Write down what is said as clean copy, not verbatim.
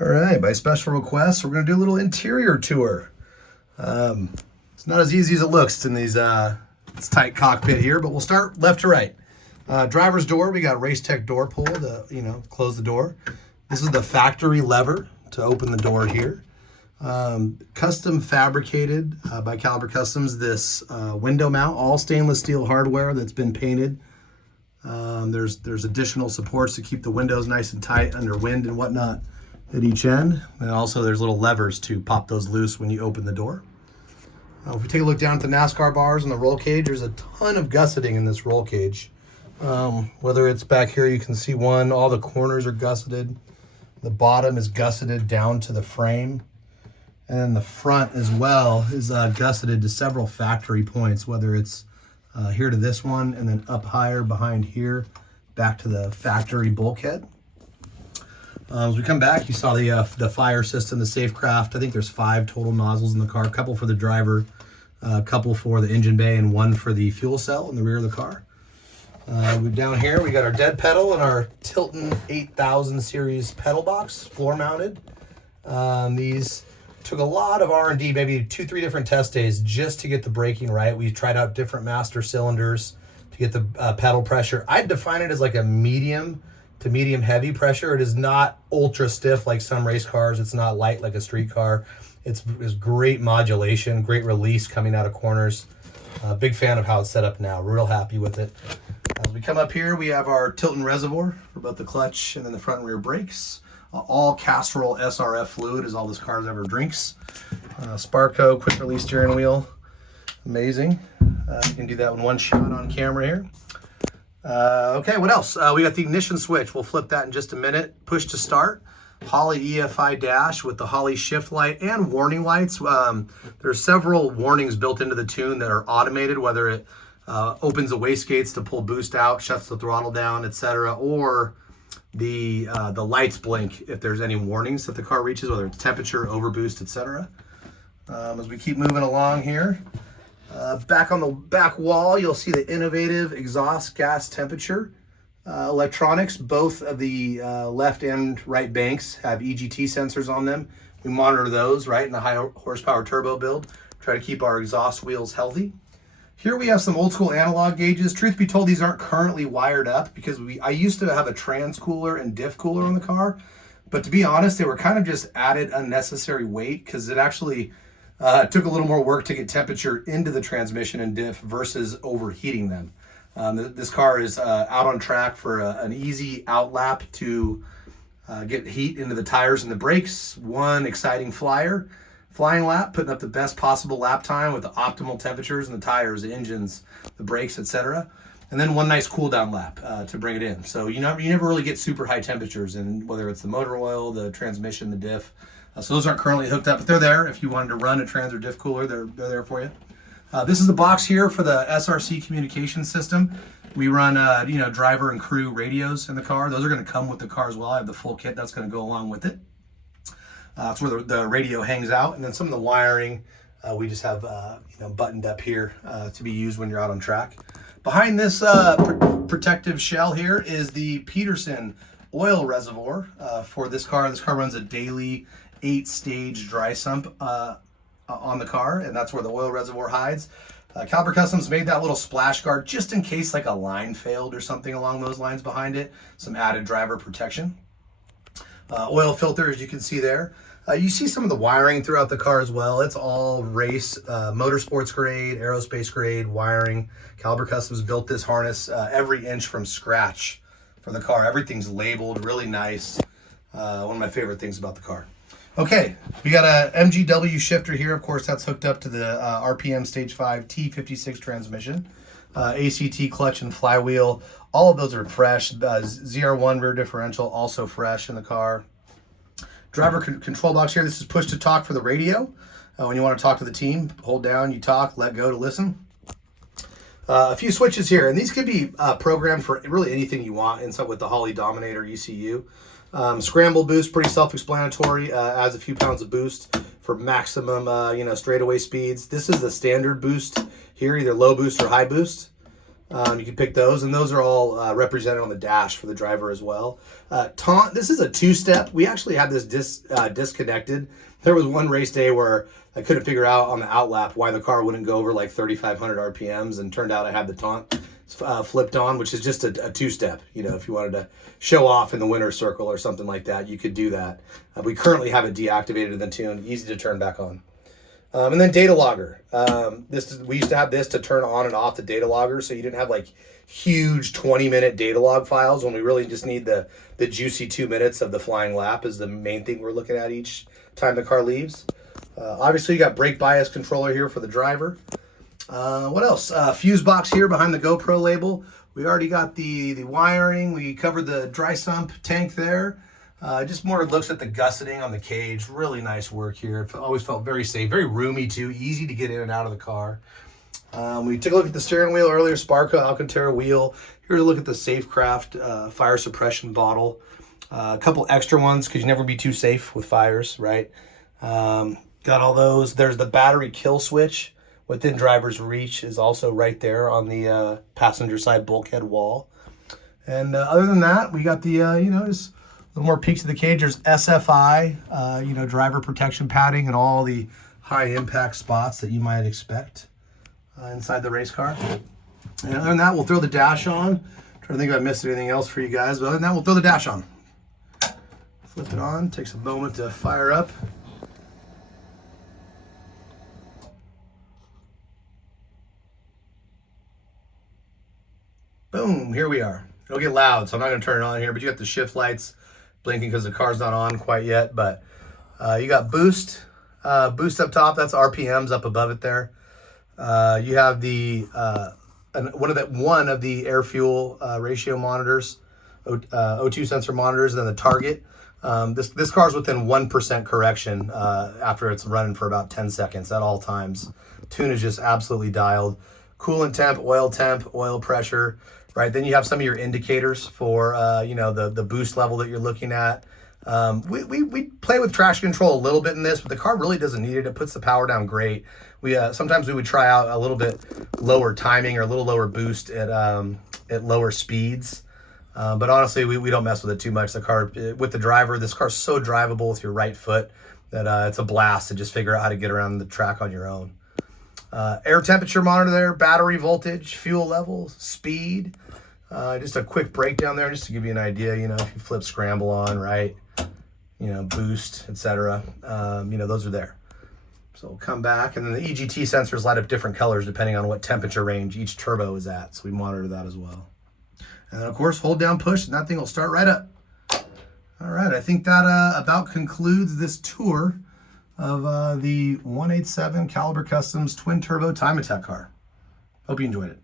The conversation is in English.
All right, by special request, we're going to do a little interior tour. It's not as easy as it looks in these this tight cockpit here, but we'll start left to right. Driver's door, we got Race Tech door pull to close the door. This is the factory lever to open the door here. Custom fabricated by Caliber Customs. This window mount, all stainless steel hardware that's been painted. There's additional supports to keep the windows nice and tight under wind and whatnot at each end. And also there's little levers to pop those loose when you open the door. If we take a look down at the NASCAR bars and the roll cage, there's a ton of gusseting in this roll cage. Whether it's back here, you can see one, all the corners are gusseted. The bottom is gusseted down to the frame. And then the front as well is gusseted to several factory points, whether it's here to this one and then up higher behind here, back to the factory bulkhead. As we come back, you saw the fire system, the Safecraft. I think there's 5 total nozzles in the car, a couple for the driver, a couple for the engine bay, and 1 for the fuel cell in the rear of the car. Down here, we got our dead pedal and our Tilton 8000 series pedal box, floor mounted. These took a lot of R&D, maybe 2-3 different test days just to get the braking right. We tried out different master cylinders to get the pedal pressure. I'd define it as like a medium to medium heavy pressure. It is not ultra stiff like some race cars. It's not light like a street car. It's great modulation, great release coming out of corners. Big fan of how it's set up now. Real happy with it. As we come up here, we have our Tilton reservoir for both the clutch and then the front and rear brakes. All Castrol SRF fluid is all this car ever drinks. Sparco quick release steering wheel. Amazing. You can do that in one shot on camera here. Okay, what else? We got the ignition switch. We'll flip that in just a minute. Push to start. Holley EFI dash with the Holley shift light and warning lights. There's several warnings built into the tune that are automated, whether it opens the wastegates to pull boost out, shuts the throttle down, etc., or the lights blink if there's any warnings that the car reaches, whether it's temperature, overboost, etc. As we keep moving along here, back on the back wall, you'll see the innovative exhaust gas temperature electronics. Both of the left and right banks have EGT sensors on them. We monitor those right in the high horsepower turbo build, try to keep our exhaust wheels healthy. Here we have some old school analog gauges. Truth be told, these aren't currently wired up because I used to have a trans cooler and diff cooler on the car. But to be honest, they were kind of just added unnecessary weight because it actually took a little more work to get temperature into the transmission and diff versus overheating them. This car is out on track for an easy out lap to get heat into the tires and the brakes. One exciting flying lap, putting up the best possible lap time with the optimal temperatures in the tires, the engines, the brakes, etc. And then one nice cool down lap to bring it in. So you never really get super high temperatures in whether it's the motor oil, the transmission, the diff. So those aren't currently hooked up, but they're there. If you wanted to run a trans or diff cooler, they're there for you. This is the box here for the SRC communication system. We run driver and crew radios in the car. Those are going to come with the car as well. I have the full kit that's going to go along with it. That's where the radio hangs out, and then some of the wiring we just have buttoned up here to be used when you're out on track. Behind this protective shell here is the Peterson oil reservoir for this car. This car runs a daily 8-stage dry sump on the car, and that's where the oil reservoir hides. Caliber Customs made that little splash guard just in case like a line failed or something along those lines behind it. Some added driver protection. Oil filter, as you can see there. You see some of the wiring throughout the car as well. It's all race, motorsports grade, aerospace grade wiring. Caliber Customs built this harness every inch from scratch for the car. Everything's labeled, really nice. One of my favorite things about the car. Okay, we got a MGW shifter here. Of course, that's hooked up to the RPM Stage 5 T56 transmission. ACT clutch and flywheel. All of those are fresh. ZR1 rear differential, also fresh in the car. Driver control box here. This is push to talk for the radio. When you want to talk to the team, hold down, you talk, let go to listen. A few switches here, and these could be programmed for really anything you want inside with the Holley Dominator ECU. Scramble boost, pretty self-explanatory. Adds a few pounds of boost for maximum, straightaway speeds. This is the standard boost here, either low boost or high boost. You can pick those, and those are all represented on the dash for the driver as well. Taunt, this is a two-step. We actually had this disconnected. There was one race day where I couldn't figure out on the outlap why the car wouldn't go over like 3,500 RPMs, and turned out I had the taunt flipped on, which is just a two-step. You know, if you wanted to show off in the winner's circle or something like that, you could do that. We currently have it deactivated in the tune, easy to turn back on. And then data logger. We used to have this to turn on and off the data logger, so you didn't have like huge 20-minute data log files when we really just need the juicy 2 minutes of the flying lap is the main thing we're looking at each time the car leaves. Obviously, you got brake bias controller here for the driver. What else? Fuse box here behind the GoPro label. We already got the wiring. We covered the dry sump tank there. Just more looks at the gusseting on the cage. Really nice work here. It always felt very safe, very roomy too, easy to get in and out of the car. We took a look at the steering wheel earlier, Sparco Alcantara wheel. Here's a look at the Safecraft fire suppression bottle. A couple extra ones because you never be too safe with fires, right? Got all those. There's the battery kill switch within driver's reach is also right there on the passenger side bulkhead wall. And other than that, we got the, just a little more peeks of the cage. There's SFI, driver protection padding and all the high impact spots that you might expect inside the race car. And other than that, we'll throw the dash on. Trying to think if I missed anything else for you guys, but other than that, we'll throw the dash on. Flip it on, takes a moment to fire up. Boom, here we are. It'll get loud, so I'm not gonna turn it on here, but you got the shift lights blinking because the car's not on quite yet, but you got boost up top, that's RPMs up above it there. You have the one of the air fuel ratio monitors, O2 sensor monitors, and then the target. This car's within 1% correction after it's running for about 10 seconds at all times. Tune is just absolutely dialed. Coolant temp, oil pressure, right? Then you have some of your indicators for, the boost level that you're looking at. We play with traction control a little bit in this, but the car really doesn't need it. It puts the power down great. Sometimes we would try out a little bit lower timing or a little lower boost at lower speeds. But honestly, we don't mess with it too much. The car, with the driver, this car's so drivable with your right foot that it's a blast to just figure out how to get around the track on your own. Air temperature monitor there, battery voltage, fuel level, speed. Just a quick breakdown there just to give you an idea, if you flip scramble on, right, boost, etc. Those are there. So we'll come back, and then the EGT sensors light up different colors depending on what temperature range each turbo is at. So we monitor that as well. And then of course, hold down push, and that thing will start right up. All right, I think that about concludes this tour of the 187 Caliber Customs twin turbo time attack car. Hope you enjoyed it.